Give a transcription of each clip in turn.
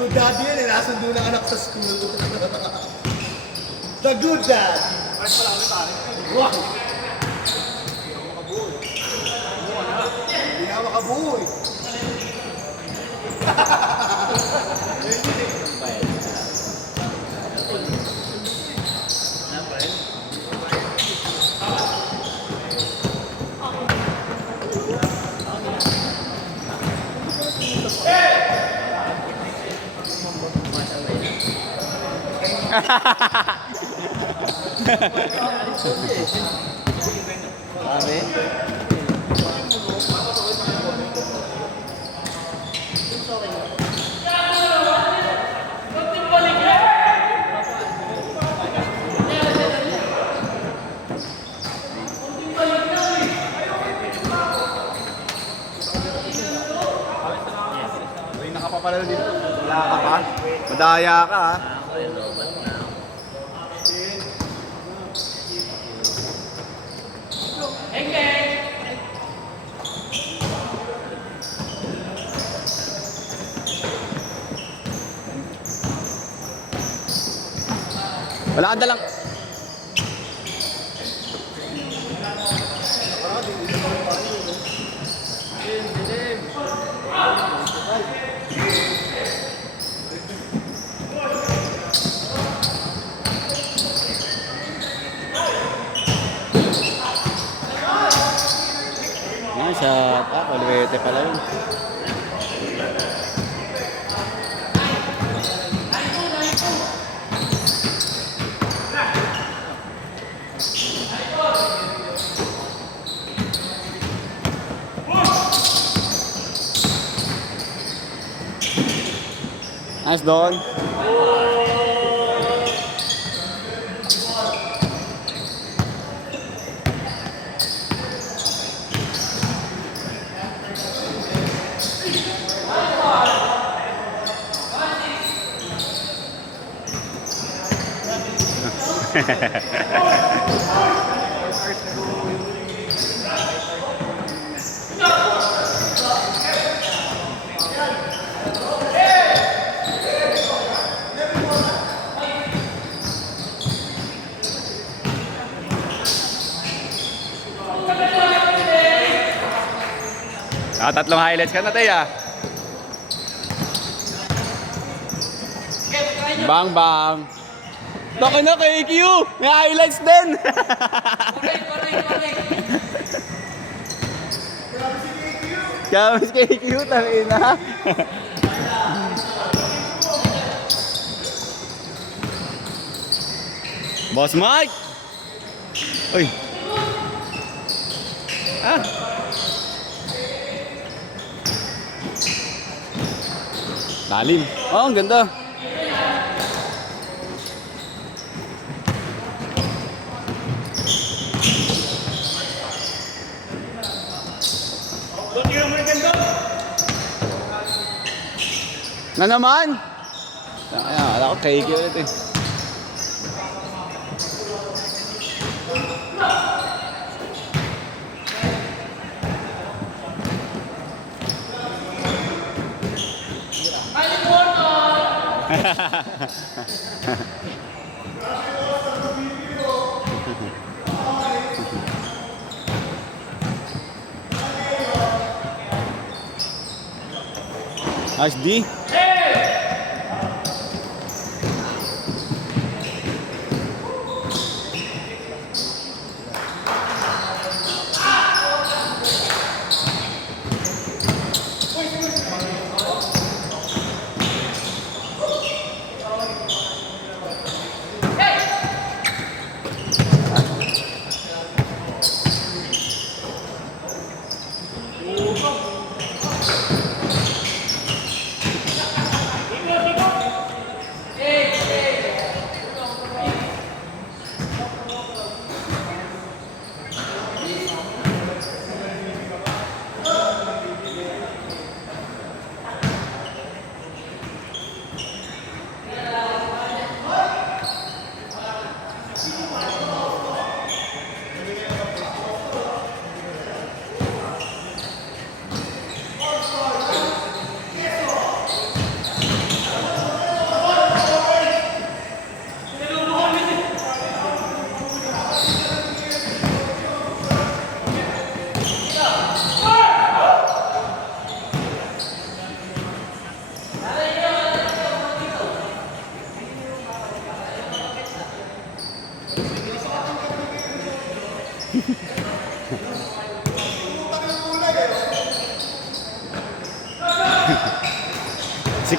Good daddy yan eh, nasundo ng anak sa school. The good dad. Wow! Hindi nga makabuo eh. Sabi? Uy, nakapapalalo dito. Wala ka pa. Madaya ka ha. Wala ka dalang... Yan, shot up. Oliwete pala yun. Nice, Don. Tatlong highlights ka na, Teya. Bang, bang. Taka na kay EQ. May highlights din. Kamis kay EQ, tangina. Boss Mike. Uy. Ah. Lalim. Oh, ang ganda. Na naman? Ayan, ala ko kay EQ ulit eh. Nice D.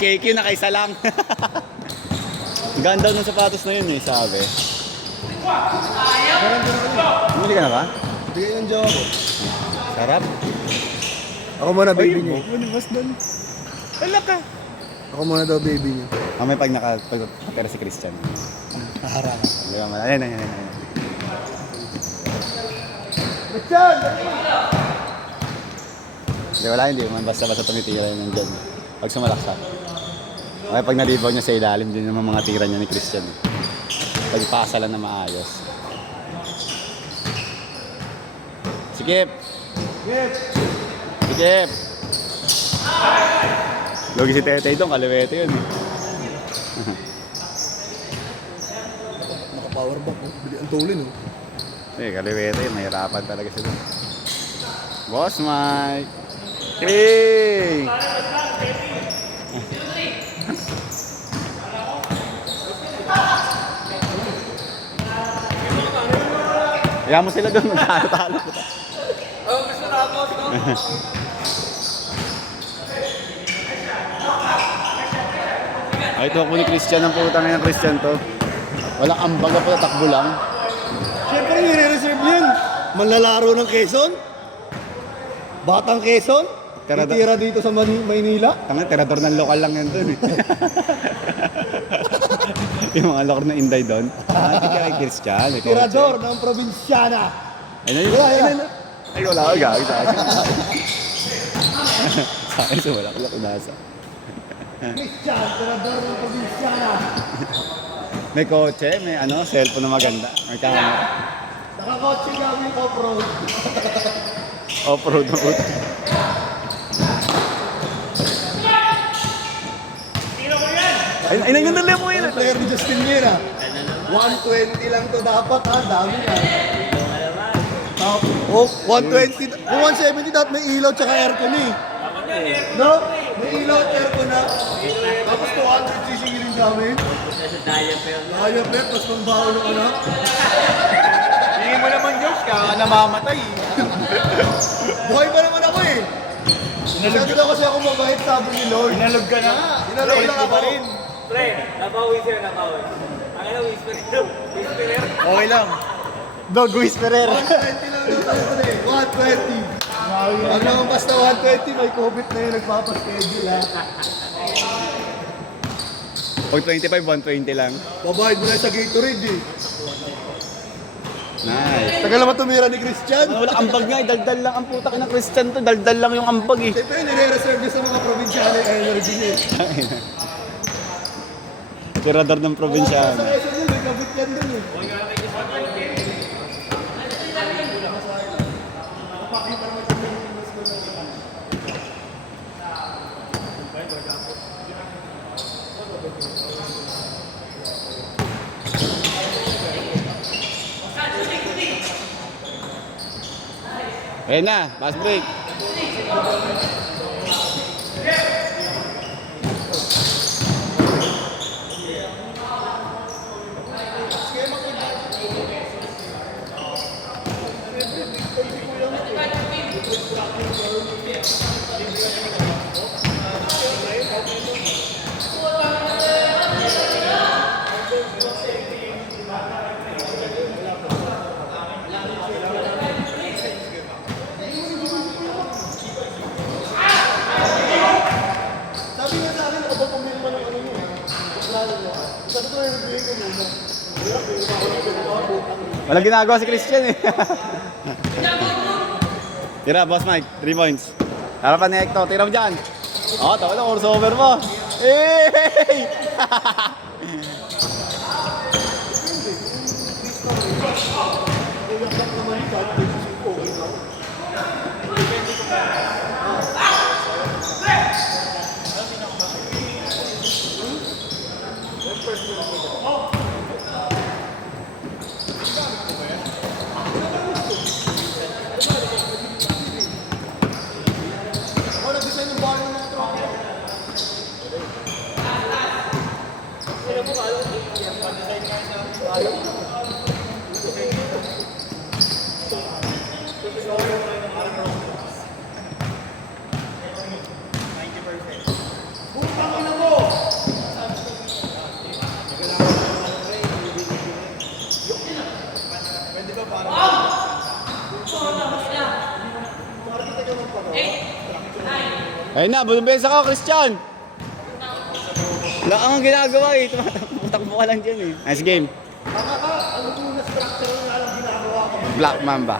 KQ nakaisa lang. Ganda ng sapatos na yun eh, sabi. Bumili ka na ba? Bigay ng jowa ko. Sarap. Ako muna baby niya. Mas doon. Wala ka. Ako muna daw baby niya. May pag nakatira si Christian. Harap. Ayan. Richard! Hindi, wala hindi. Basta-basta tumitira yun dyan. Pag sumalaksa. Okay, pag nalibaw niya sa ilalim, din naman mga tira niya ni Christian. Pagpasa lang na maayos. Sikip! Sikip! Logi si Tetay doon, kaliwete yun eh. Naka-powerbank oh. Bili ang tulin oh. Kaliwete yun, mahirapan talaga sila. Boss Mike! Hey! Kaya mo sila doon, talo-talo. Gusto na ako. Ay, ito ako ni Christian ang putang ng Christian to. Walang ambag po, takbo lang. Siyempre, nire-reserve yun. Manlalaro ng Quezon. Batang Quezon. Titira dito sa Maynila. Tanga, tirador ng lokal lang yan doon eh. Yung mga lokal na inday doon. Hindi ka kay Christian. Tirador ng probinsyana. Ay, na yun. Ay, wala ka gagawin sa akin. Sa akin, so wala ko lang unasa. Christian, tirador ng probinsyana. May kotse, may ano, cellphone na maganda. May camera. Nakakotse gawin ko, bro. Off-road na po. Ay, nagandali mo yun. Player ni Justin Mira. 120 lang to dapat ha, dami na. Oh, 120, kung 170 dapat may ilaw tsaka aircon eh. No? May ilaw at aircon na. Tapos 200cc rin namin. Diaper, tapos pambaho ng anak. Hindi mo naman Diyos ka, namamatay. Buhay pa naman ako eh. Masyado daw kasi ako mabait, sabi ni Lord. Inalog ka na. Inalog lang ako. Pre, nabawi sir, nabawi. Ang ina, whisperer. Whisperer. Okay lang. Dog whisperer. 120 lang daw tayo pa eh. 120. Pag naman basta 120, may COVID na yun, nagpapaschedule ha. Pag 25, 120 lang. Babayad mo na sa Gatorade eh. Nice. Tagal naman tumira ni Christian. Wala ambag nga, daldal lang ang putak ng Christian to. Daldal lang yung ambag eh. Siyempre, nire-reserve niya sa mga probinsyano yung energy niya. Tirador ng Sa probinsyano. Quezon yun, may kabit yan dun eh. Ayan na, pass break. Sabi niya sa akin, ako ba pumirma ng ano mo? Plano mo. Sabi ko, i-review ko muna. Walang ginagawa si Christian eh. Tira, boss Mike, 3 points. Harapan ni Hector, tira mo dyan. Oh, tawa na, crossover mo. Hey! Ako nag-design yung bahay ng mga tropa. Kung pangina mo, Ayun na, bulumpensa ka, Christian! Wala kang ginagawa eh. Tumatakbo ka lang dyan eh. Nice game. Ano po na structure na alam ginagawa ko? Black Mamba.